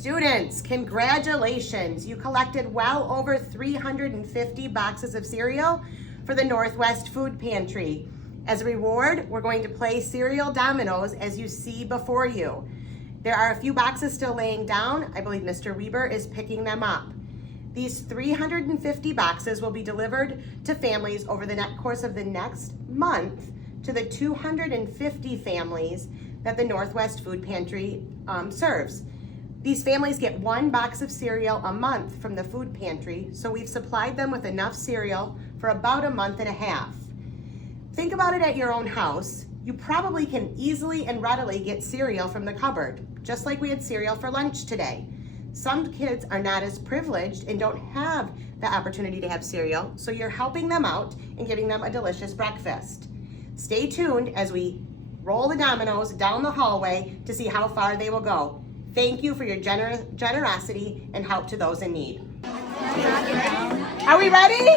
Students, congratulations. You collected well over 350 boxes of cereal for the Northwest Food Pantry. As a reward, we're going to play cereal dominoes as you see before you. There are a few boxes still laying down. I believe Mr. Weber is picking them up. These 350 boxes will be delivered to families over the course of the next month to the 250 families that the Northwest Food Pantry serves. These families get one box of cereal a month from the food pantry, so we've supplied them with enough cereal for about a month and a half. Think about it at your own house. You probably can easily and readily get cereal from the cupboard, just like we had cereal for lunch today. Some kids are not as privileged and don't have the opportunity to have cereal, so you're helping them out and giving them a delicious breakfast. Stay tuned as we roll the dominoes down the hallway to see how far they will go. Thank you for your generosity and help to those in need. Are we ready?